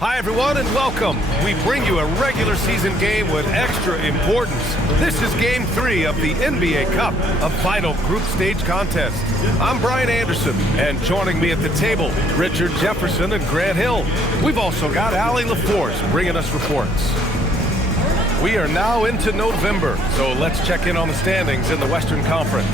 Hi, everyone, and welcome. We bring you a regular season game with extra importance. This is Game 3 of the NBA Cup, a final group stage contest. I'm Brian Anderson, and joining me at the table, Richard Jefferson and Grant Hill. We've also got Allie LaForce bringing us reports. We are now into November, so let's check in on the standings in the Western Conference.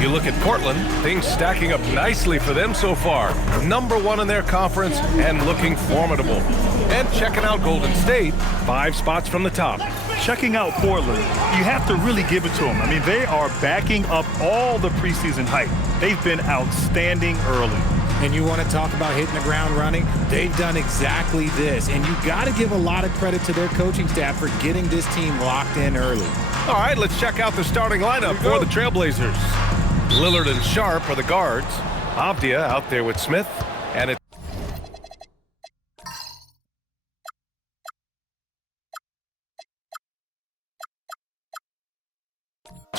You look at Portland, things stacking up nicely for them so far. #1 in their conference and looking formidable. And checking out Golden State, 5 spots from the top. Checking out Portland, you have to really give it to them. I mean, they are backing up all the preseason hype. They've been outstanding early. And you want to talk about hitting the ground running? They've done exactly this. And you got to give a lot of credit to their coaching staff for getting this team locked in early. All right, let's check out the starting lineup for the Trailblazers. Lillard and Sharp are the guards. Avdia out there with Smith. And it's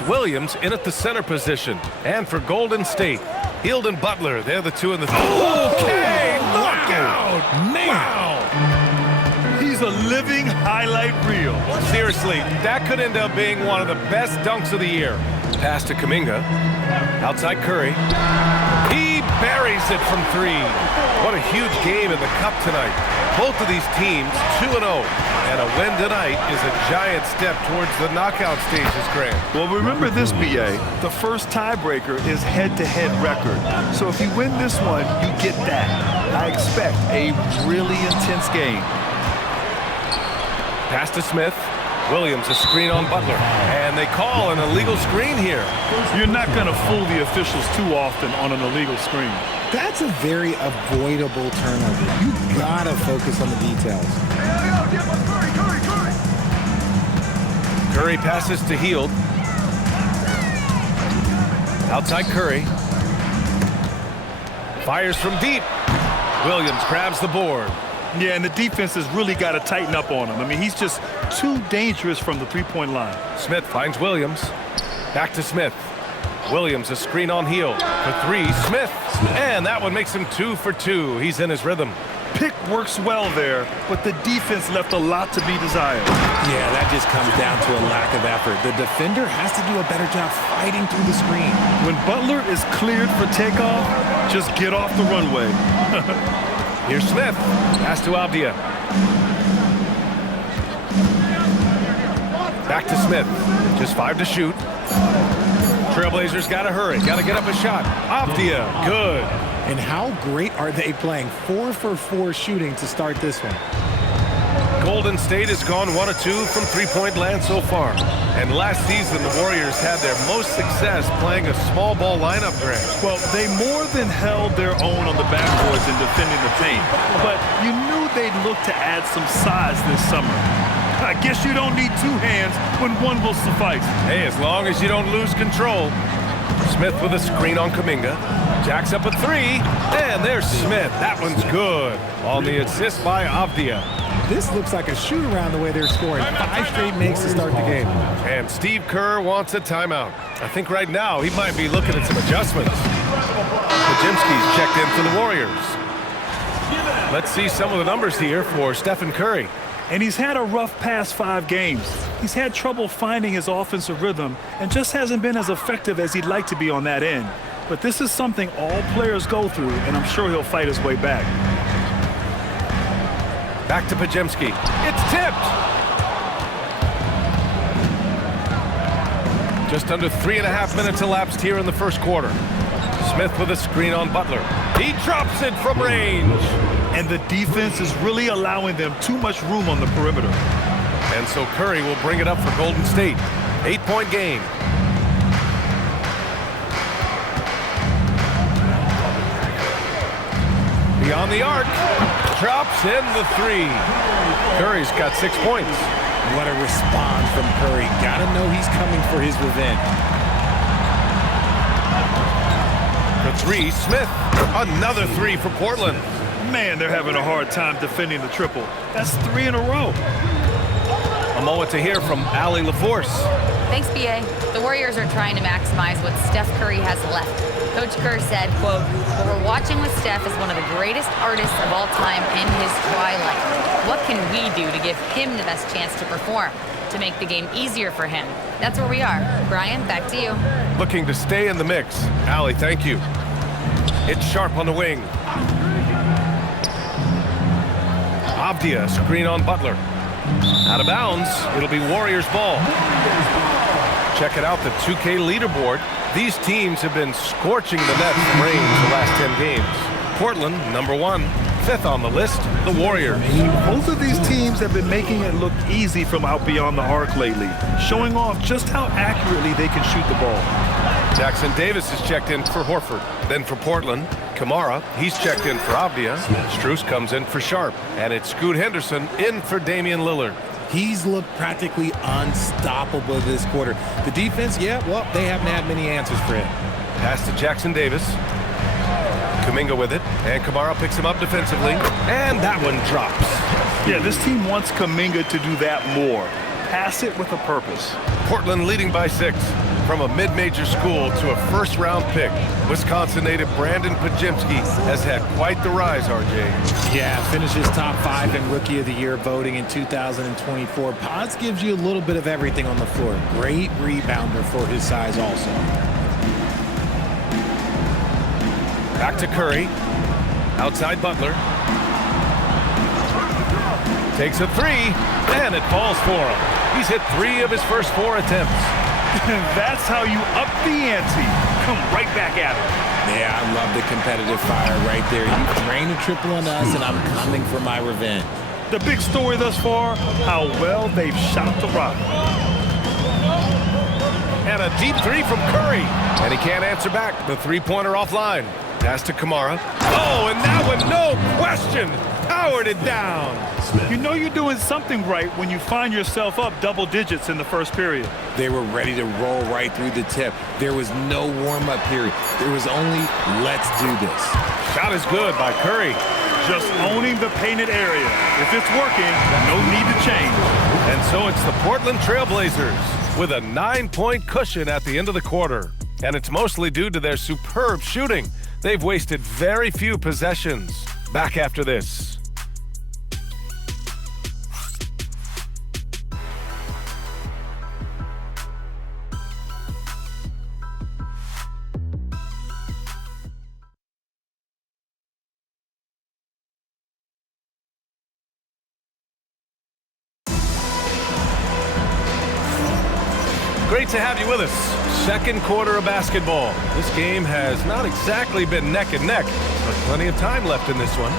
Williams in at the center position. And for Golden State, Hield and Butler, they're the two in the... Okay, look out! Man! Wow! He's a living highlight reel. Seriously, that could end up being one of the best dunks of the year. Pass to Kuminga. Outside Curry. He buries it from 3. What a huge game in the Cup tonight. Both of these teams 2-0. And a win tonight is a giant step towards the knockout stages, Grant. Well, remember this, BA. The first tiebreaker is head-to-head record. So if you win this one, you get that. I expect a really intense game. Pass to Smith. Williams, a screen on Butler. And they call an illegal screen here. You're not going to fool the officials too often on an illegal screen. That's a very avoidable turnover. You got to focus on the details. Curry passes to Hield. Outside Curry. Fires from deep. Williams grabs the board. Yeah, and the defense has really got to tighten up on him. I mean, he's just too dangerous from the three-point line. Smith finds Williams. Back to Smith. Williams, a screen on Hield. For 3, Smith. And that one makes him 2 for 2. He's in his rhythm. Pick works well there, but the defense left a lot to be desired. Yeah, that just comes down to a lack of effort. The defender has to do a better job fighting through the screen. When Butler is cleared for takeoff, just get off the runway. Here's Smith. Pass to Avdia. Back to Smith. Just 5 to shoot. Trailblazers got to hurry. Got to get up a shot. Avdia. Good. And how great are they playing? 4 for 4 shooting to start this one. Golden State has gone 1 of 2 from three-point land so far. And last season, the Warriors had their most success playing a small ball lineup, Grant. Well, they more than held their own on the backboards in defending the paint. But you knew they'd look to add some size this summer. I guess you don't need 2 hands when 1 will suffice. Hey, as long as you don't lose control. Smith with a screen on Kuminga. Jacks up a 3. And there's Smith. That one's good. On the assist by Avdia. This looks like a shoot-around the way they're scoring. 5 straight makes to start the game. And Steve Kerr wants a timeout. I think right now he might be looking at some adjustments. Podziemski's checked in for the Warriors. Let's see some of the numbers here for Stephen Curry. And he's had a rough past 5 games. He's had trouble finding his offensive rhythm and just hasn't been as effective as he'd like to be on that end. But this is something all players go through, and I'm sure he'll fight his way back. Back to Podziemski. It's tipped. Just under 3.5 minutes elapsed here in the first quarter. Smith with a screen on Butler. He drops it from range. And the defense is really allowing them too much room on the perimeter. And so Curry will bring it up for Golden State. 8-point game. Beyond the arc. Drops in the 3. Curry's got 6 points. What a response from Curry. Gotta know he's coming for his revenge. For 3, Smith. Another 3 for Portland. Man, they're having a hard time defending the triple. That's 3 in a row. A moment to hear from Allie LaForce. Thanks, BA. The Warriors are trying to maximize what Steph Curry has left. Coach Kerr said, quote, "What we're watching with Steph is one of the greatest artists of all time in his twilight. What can we do to give him the best chance to perform, to make the game easier for him?" That's where we are. Brian, back to you. Looking to stay in the mix. Allie, thank you. It's Sharp on the wing. Avdia, screen on Butler. Out of bounds, it'll be Warriors ball. Check it out, the 2K leaderboard. These teams have been scorching the net from range the last 10 games. Portland, number 1. 5th on the list, the Warriors. Both of these teams have been making it look easy from out beyond the arc lately, showing off just how accurately they can shoot the ball. Jackson Davis is checked in for Horford. Then for Portland, Kamara, he's checked in for Avdia. Strus comes in for Sharp. And it's Scoot Henderson in for Damian Lillard. He's looked practically unstoppable this quarter. The defense, yeah, well, they haven't had many answers for him. Pass to Jackson Davis. Kuminga with it, and Kamara picks him up defensively, and that one drops. Yeah, this team wants Kuminga to do that more. Pass it with a purpose. Portland leading by 6. From a mid-major school to a first-round pick, Wisconsin native Brandon Pajemski has had quite the rise, RJ. Yeah, finishes top 5 in Rookie of the Year voting in 2024. Paz gives you a little bit of everything on the floor. Great rebounder for his size also. Back to Curry. Outside Butler. Takes a 3, and it falls for him. He's hit 3 of his first 4 attempts. That's how you up the ante. Come right back at it. Yeah, I love the competitive fire right there. You drained a triple on us, and I'm coming for my revenge. The big story thus far, how well they've shot the rock. And a deep 3 from Curry. And he can't answer back. The three-pointer offline. Pass to Kamara. Oh, and that one, no question, powered it down. You know you're doing something right when you find yourself up double digits in the first period. They were ready to roll right through the tip. There was no warm-up period. There was only, let's do this. Shot is good by Curry. Just owning the painted area. If it's working, no need to change. And so it's the Portland Trailblazers with a 9-point cushion at the end of the quarter. And it's mostly due to their superb shooting. They've wasted very few possessions. Back after this. Great to have you with us. Second quarter of basketball. This game has not exactly been neck and neck, but plenty of time left in this one.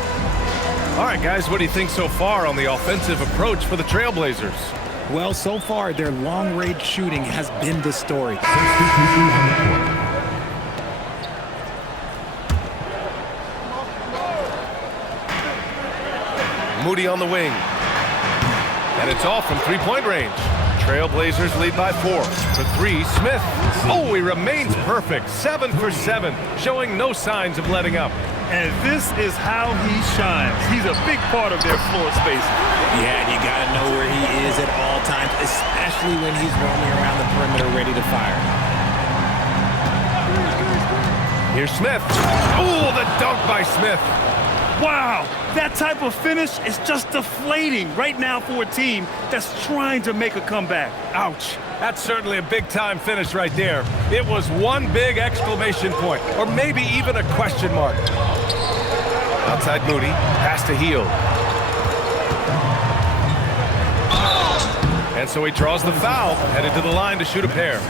All right, guys, what do you think so far on the offensive approach for the Trailblazers? Well, so far, their long-range shooting has been the story. Moody on the wing. And it's off from three-point range. Trailblazers lead by 4. For 3, Smith. Oh, he remains perfect. 7 for 7, showing no signs of letting up. And this is how he shines. He's a big part of their floor space. Yeah, you got to know where he is at all times, especially when he's roaming around the perimeter ready to fire. Here's Smith. Oh, the dunk by Smith. Wow, that type of finish is just deflating right now for a team that's trying to make a comeback. Ouch. That's certainly a big-time finish right there. It was one big exclamation point, or maybe even a question mark. Outside Moody, pass to Hield. And so he draws the foul, headed to the line to shoot a pair.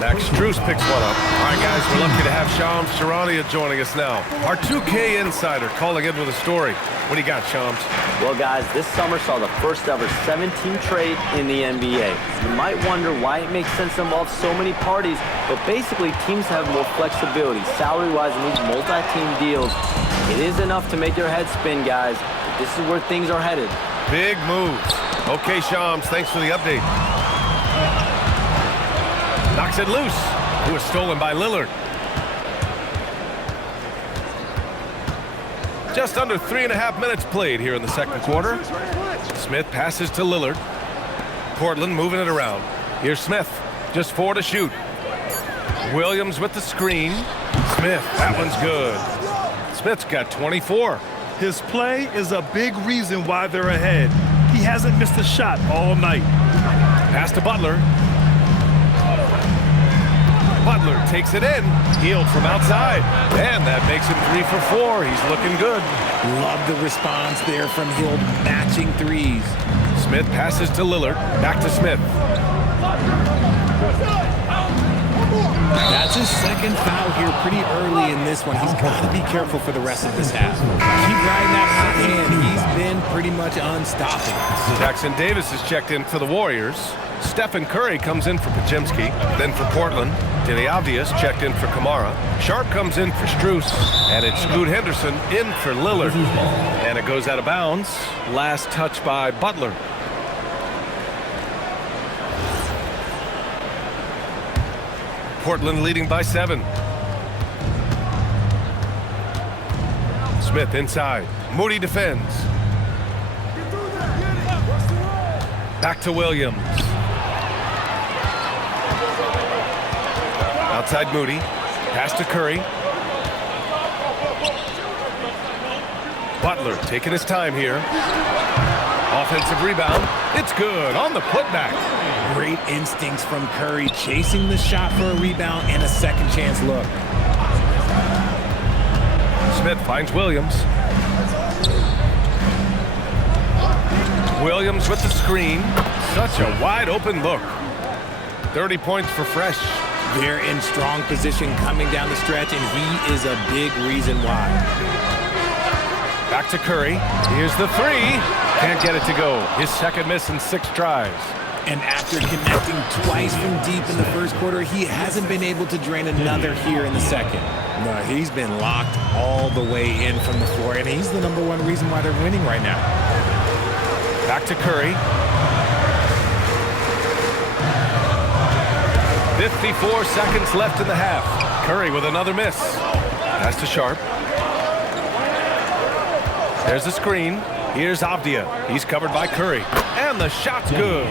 Max Strus picks one up. All right, guys, we're lucky to have Shams Charania joining us now. Our 2K insider calling in with a story. What do you got, Shams? Well, guys, this summer saw the first ever 7-team trade in the NBA. You might wonder why it makes sense to involve so many parties, but basically teams have more flexibility salary-wise in these multi-team deals. It is enough to make your head spin, guys. But this is where things are headed. Big moves. Okay, Shams, thanks for the update. Knocks it loose. It was stolen by Lillard. Just under 3.5 minutes played here in the second quarter. Smith passes to Lillard. Portland moving it around. Here's Smith. Just 4 to shoot. Williams with the screen. Smith, that one's good. Smith's got 24. His play is a big reason why they're ahead. He hasn't missed a shot all night. Pass to Butler. Butler takes it in. Healed from outside. And that makes him 3 for 4. He's looking good. Love the response there from Hill, matching threes. Smith passes to Lillard. Back to Smith. That's his second foul here pretty early in this one. He's got to be careful for the rest of this half. Keep riding that hot hand. He's been pretty much unstoppable. Jackson Davis is checked in for the Warriors. Steph Curry comes in for Podziemski. Then for Portland, Denny Avdias checked in for Kamara. Sharp comes in for Strus. And it's Scoot Henderson in for Lillard. And it goes out of bounds. Last touch by Butler. Portland leading by 7. Smith inside. Moody defends. Back to Williams. Outside Moody. Pass to Curry. Butler taking his time here. Offensive rebound. It's good on the putback. Great instincts from Curry, chasing the shot for a rebound and a second chance look. Smith finds Williams. Williams with the screen. Such a wide open look. 30 points for Fresh. They're in strong position coming down the stretch, and he is a big reason why. Back to Curry. Here's the 3. Can't get it to go. His second miss in 6 tries. And after connecting twice from deep in the first quarter, he hasn't been able to drain another here in the second. No, he's been locked all the way in from the floor, and he's the #1 reason why they're winning right now. Back to Curry. 54 seconds left in the half. Curry with another miss. Pass to Sharp. There's the screen. Here's Avdia. He's covered by Curry. And the shot's good.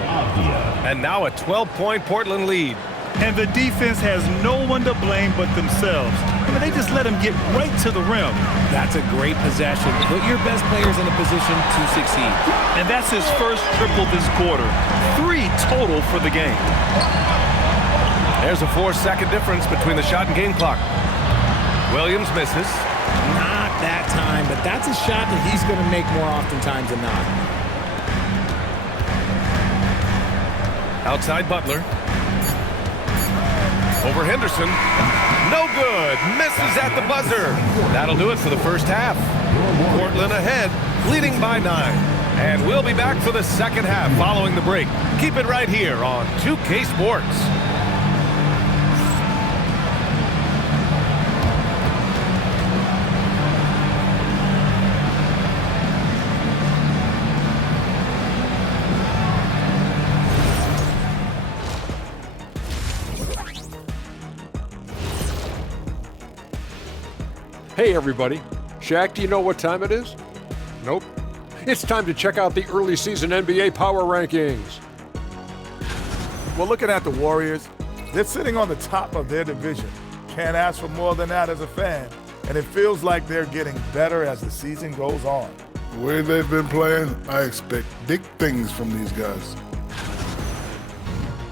And now a 12-point Portland lead. And the defense has no one to blame but themselves. I mean, they just let him get right to the rim. That's a great possession. Put your best players in a position to succeed. And that's his first triple this quarter. 3 total for the game. There's a 4-second difference between the shot and game clock. Williams misses. Not that time, but that's a shot that he's going to make more oftentimes than not. Outside Butler. Over Henderson. No good. Misses at the buzzer. That'll do it for the first half. Portland ahead, leading by 9. And we'll be back for the second half following the break. Keep it right here on 2K Sports. Hey everybody, Shaq, do you know what time it is? Nope. It's time to check out the early season NBA Power Rankings. Well, looking at the Warriors, they're sitting on the top of their division. Can't ask for more than that as a fan. And it feels like they're getting better as the season goes on. The way they've been playing, I expect big things from these guys.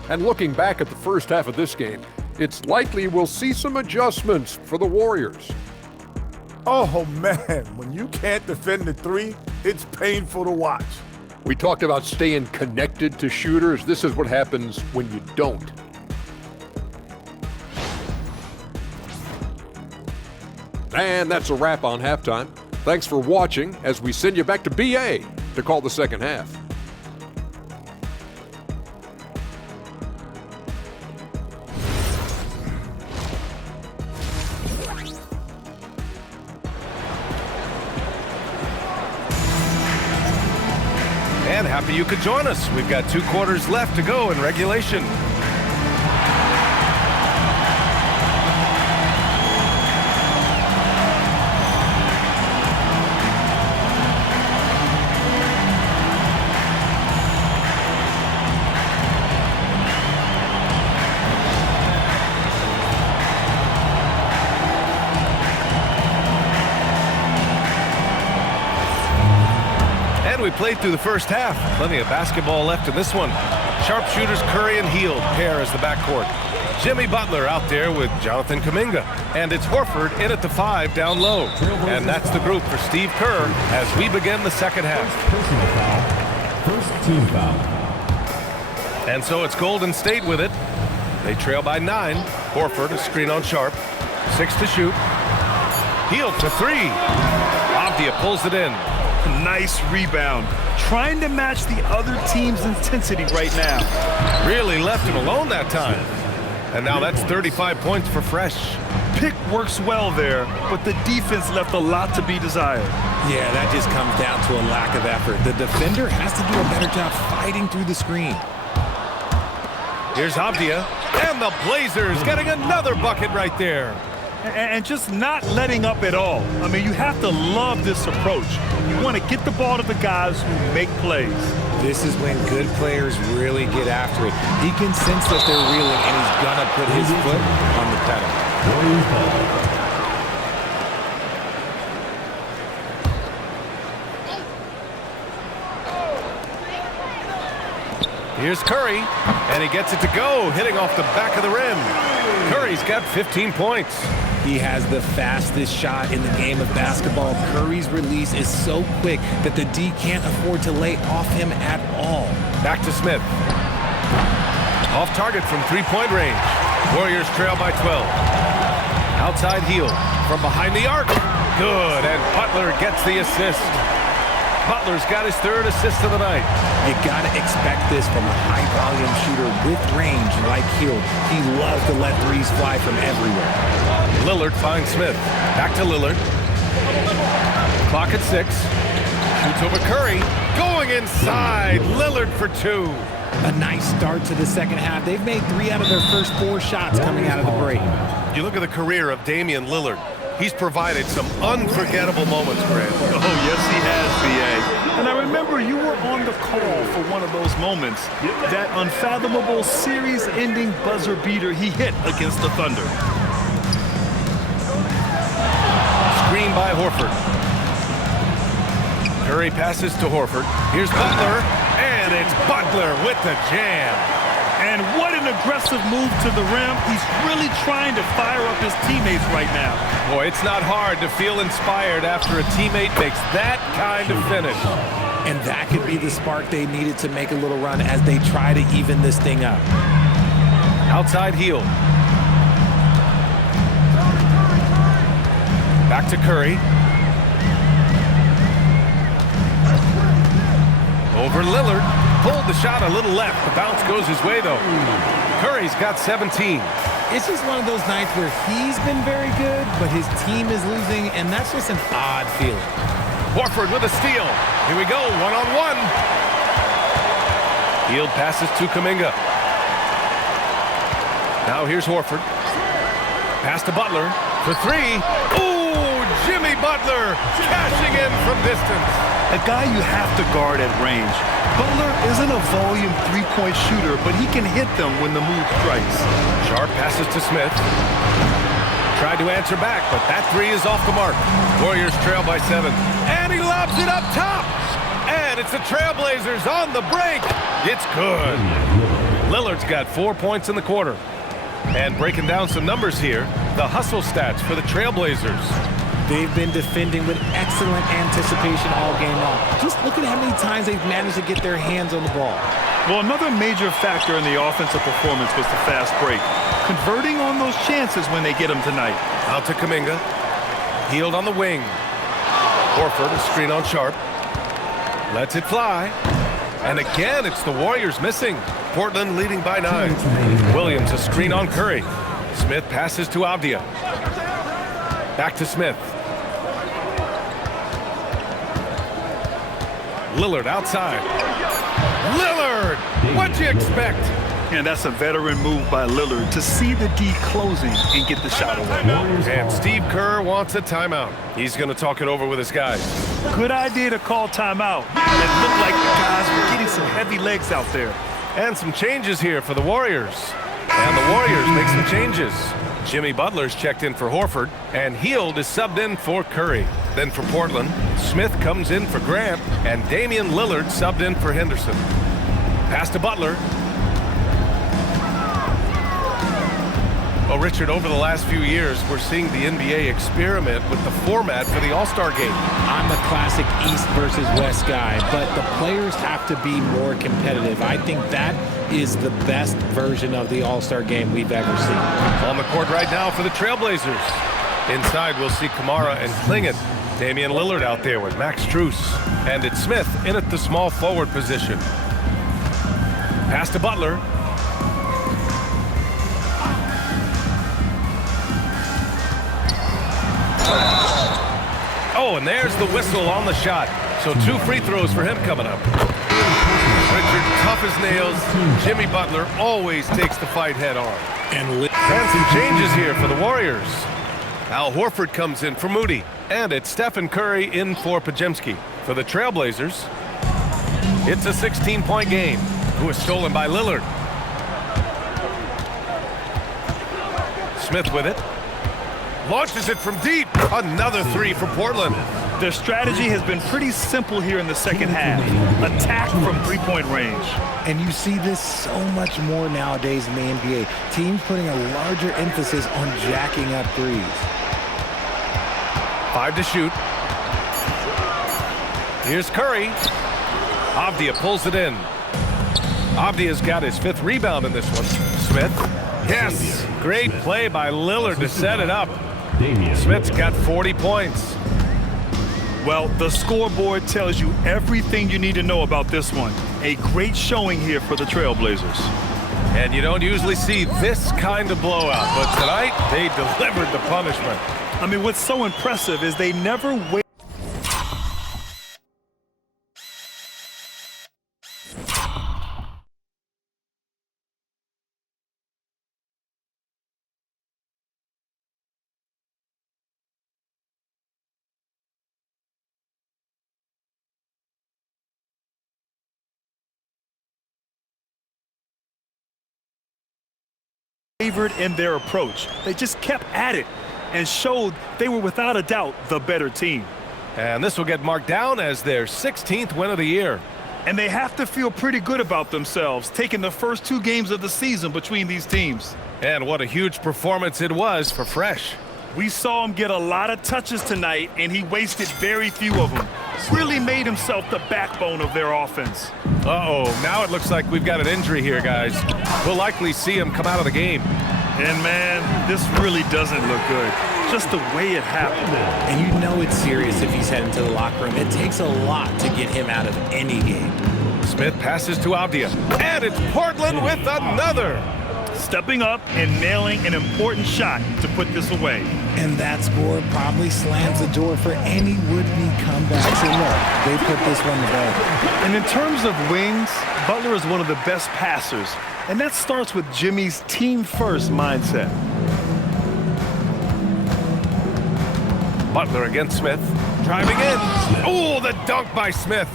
And looking back at the first half of this game, it's likely we'll see some adjustments for the Warriors. Oh man, when you can't defend the 3, it's painful to watch. We talked about staying connected to shooters. This is what happens when you don't. And that's a wrap on halftime. Thanks for watching as we send you back to BA to call the second half. And happy you could join us. We've got 2 quarters left to go in regulation. we played through the first half. Plenty of basketball left in this one. Sharpshooters Curry and Hield pair as the backcourt. Jimmy Butler out there with Jonathan Kuminga. And it's Horford in at the 5 down low. And that's the group for Steve Kerr as we begin the second half. Personal foul. First team foul. And so it's Golden State with it. They trail by 9. Horford a screen on Sharp. 6 to shoot. Hield for 3. Avdia pulls it in. Nice rebound. Trying to match the other team's intensity right now. Really left him alone that time. And now that's 35 points for Fresh. Pick works well there, but the defense left a lot to be desired. Yeah, that just comes down to a lack of effort. The defender has to do a better job fighting through the screen. Here's Avdia, and the Blazers getting another bucket right there. And just not letting up at all. I mean, you have to love this approach. You want to get the ball to the guys who make plays. This is when good players really get after it. He can sense that they're reeling, and he's going to put his foot on the pedal. Warriors ball. Here's Curry, and he gets it to go, hitting off the back of the rim. Curry's got 15 points. He has the fastest shot in the game of basketball. Curry's release is so quick that the D can't afford to lay off him at all. Back to Smith. Off target from three-point range. Warriors trail by 12. Outside Hield from behind the arc. Good, and Butler gets the assist. Butler's got his 3rd assist of the night. You gotta expect this from a high-volume shooter with range like Hield. He loves to let threes fly from everywhere. Lillard finds Smith. Back to Lillard. Clock at 6. Shoots over Curry. Going inside. Lillard for 2. A nice start to the second half. They've made 3 out of their first 4 shots coming out of the break. You look at the career of Damian Lillard. He's provided some unforgettable moments, Grant. Oh, yes, he has, B.A. And I remember you were on the call for one of those moments, that unfathomable series-ending buzzer beater he hit against the Thunder. Screen by Horford. Curry passes to Horford. Here's Butler, and it's Butler with the jam. And what an aggressive move to the rim. He's really trying to fire up his teammates right now. Boy, it's not hard to feel inspired after a teammate makes that kind of finish. And that could be the spark they needed to make a little run as they try to even this thing up. Outside Hield. Back to Curry. Over Lillard. Pulled the shot a little left. The bounce goes his way, though. Curry's got 17. It's just one of those nights where he's been very good, but his team is losing, and that's just an odd feeling. Horford with a steal. Here we go, one-on-one. Hield passes to Kuminga. Now here's Horford. Pass to Butler for 3. Ooh, Jimmy Butler cashing in from distance. A guy you have to guard at range. Butler isn't a volume three-point shooter, but he can hit them when the move strikes. Sharp passes to Smith. Tried to answer back, but that 3 is off the mark. Warriors trail by 7. And he lobs it up top. And it's the Trailblazers on the break. It's good. Lillard's got 4 points in the quarter. And breaking down some numbers here, the hustle stats for the Trailblazers. They've been defending with excellent anticipation all game long. Just look at how many times they've managed to get their hands on the ball. Well, another major factor in the offensive performance was the fast break. Converting on those chances when they get them tonight. Out to Kuminga. Hield on the wing. Horford, a screen on Sharp. Lets it fly. And again, it's the Warriors missing. Portland leading by 9. Williams, a screen on Curry. Smith passes to Avdia. Back to Smith. Lillard outside. Lillard! What'd you expect? And that's a veteran move by Lillard to see the D closing and get the shot away. And Steve Kerr wants a timeout. He's going to talk it over with his guys. Good idea to call timeout. It looked like the guys were getting some heavy legs out there. And some changes here for the Warriors. And the Warriors make some changes. Jimmy Butler's checked in for Horford, and Hield is subbed in for Curry. Then for Portland, Smith comes in for Grant, and Damian Lillard subbed in for Henderson. Pass to Butler. Well, Richard, over the last few years, we're seeing the NBA experiment with the format for the All-Star game. I'm a classic East versus West guy, but the players have to be more competitive. I think that is the best version of the All-Star game we've ever seen. On the court right now for the Trailblazers. Inside, we'll see Kamara and Klingon. Damian Lillard out there with Max Strus. And it's Smith in at the small forward position. Pass to Butler. Oh, and there's the whistle on the shot. So 2 free throws for him coming up. Richard, tough as nails. Jimmy Butler always takes the fight head on. And some changes here for the Warriors. Al Horford comes in for Moody. And it's Steph Curry in for Pajemski. For the Trailblazers, it's a 16-point game. Who is stolen by Lillard. Smith with it. Launches it from deep. Another 3 for Portland. Their strategy has been pretty simple here in the second half. Attack from three-point range. And you see this so much more nowadays in the NBA. Teams putting a larger emphasis on jacking up threes. 5 to shoot. Here's Curry. Avdia pulls it in. Avdia's got his 5th rebound in this one. Smith. Yes. Great play by Lillard to set it up. Smith's got 40 points. Well, the scoreboard tells you everything you need to know about this one. A great showing here for the Trailblazers. And you don't usually see this kind of blowout, but tonight they delivered the punishment. I mean, what's so impressive is they never wait. Favored in their approach. They just kept at it and showed they were without a doubt the better team. And this will get marked down as their 16th win of the year. And they have to feel pretty good about themselves, taking the first 2 games of the season between these teams. And what a huge performance it was for Fresh. We saw him get a lot of touches tonight, and he wasted very few of them. Really made himself the backbone of their offense. Uh-oh, now it looks like we've got an injury here, guys. We'll likely see him come out of the game. And, man, this really doesn't look good. Just the way it happened. And you know it's serious if he's heading to the locker room. It takes a lot to get him out of any game. Smith passes to Avdia. And it's Portland with another. Stepping up and nailing an important shot to put this away. And that score probably slams the door for any would-be comebacks. And look, they put this one to bed. And in terms of wings, Butler is one of the best passers. And that starts with Jimmy's team-first mindset. Butler against Smith. Driving in. Oh, the dunk by Smith.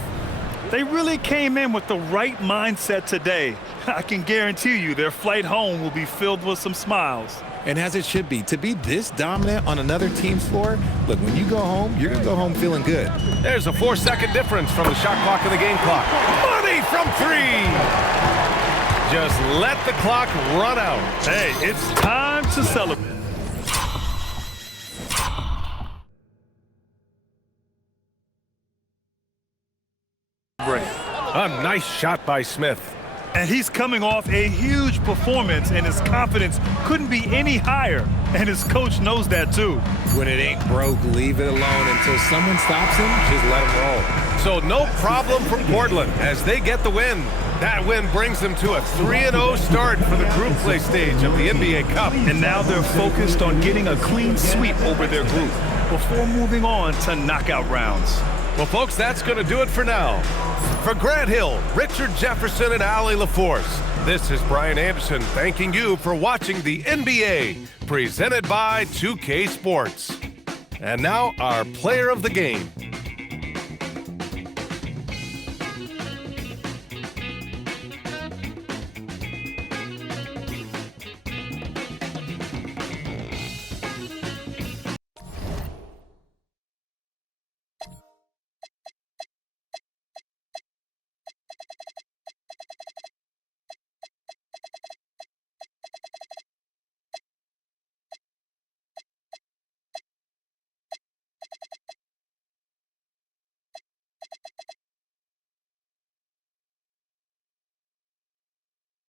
They really came in with the right mindset today. I can guarantee you their flight home will be filled with some smiles. And as it should be, to be this dominant on another team's floor, look, when you go home, you're going to go home feeling good. There's a 4-second difference from the shot clock and the game clock. Money from 3. Just let the clock run out. Hey, it's time to celebrate. A nice shot by Smith. And he's coming off a huge performance, and his confidence couldn't be any higher. And his coach knows that, too. When it ain't broke, leave it alone until someone stops him. Just let him roll. So no problem for Portland as they get the win. That win brings them to a 3-0 start for the group play stage of the NBA Cup. And now they're focused on getting a clean sweep over their group before moving on to knockout rounds. Well, folks, that's going to do it for now. For Grant Hill, Richard Jefferson, and Allie LaForce, this is Brian Anderson thanking you for watching the NBA, presented by 2K Sports. And now, our player of the game.